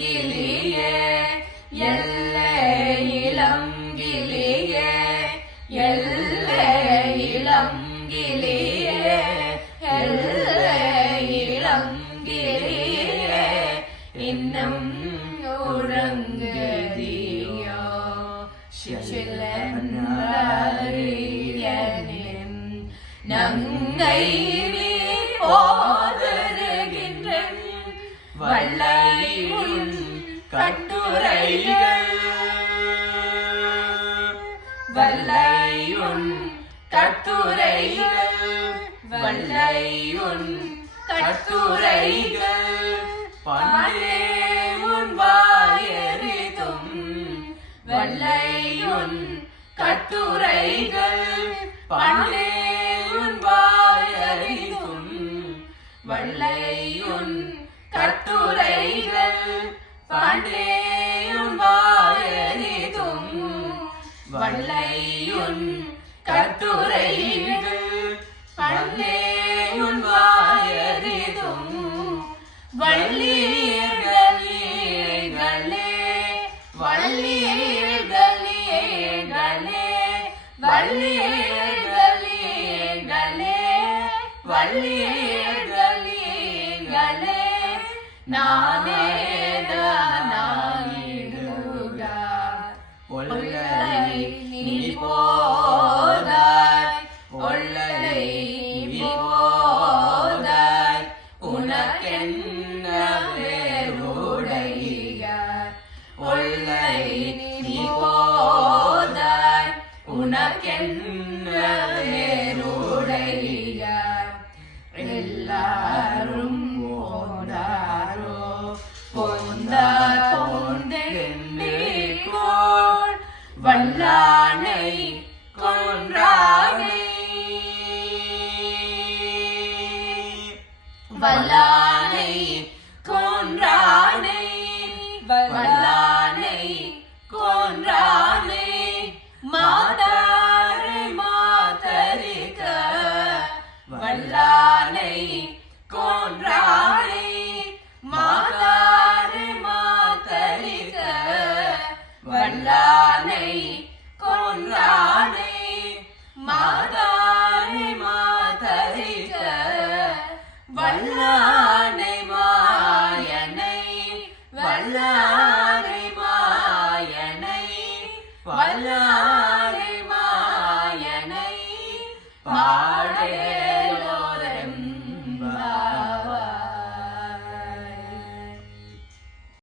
கிளியே எல்லை இளங்கிளியே எல்லை இளங்கிளியே எல்லை இளங்கிளியே இன்னும் உறங்குதியோ சிலந்தறியனின் நங்கை நீ போதருகின்றன் வள்ளையுன் கட்டுரைகள் வள்ளையுன் கட்டுரைகள் வள்ளையுன் கட்டுரைகள் பண்டே உன் வாயறிதும் வள்ளையுன் கட்டுரைகள் பண்டே உன் வாயறிதும் வள்ளையுன் கட்டுரைகள் பண்டே உன் வாயறிதும் வள்ளையுன் கட்டுரைகள் பண்டே உன் வாயறிதும் வள்ளியர்களே வள்ளியர்களே வள்ளியர்களே வள்ளியர்களே நானேதானாயிடுக ஒல்லை நீ போதாய் ஒல்லை நீ போதாய் உனக்கென்ன வேறுடைய ஒல்லை நீ போதாய் உனக்கென்ன வேறுடைய எல்லாரும் போந்தாரோ போந்தார் போந்தென்றிக்கோள் வல்லானை கொன்றானே வல்லானை கொன்றானே வல்லானை கொன்றானே மாதாரை மாதரிக்க வல்லானை கொன்றானே மாதாரை மாதரிக்க வல்லானை கொன்றானே மாதா